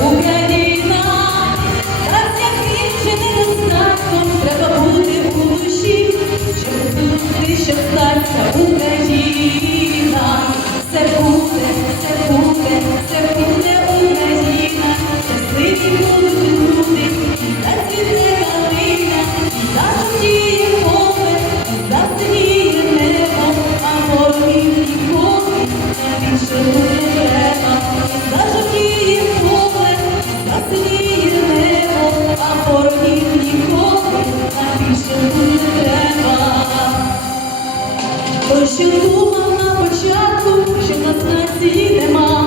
不变 Той, ще думав на початку, що в нас нації нема.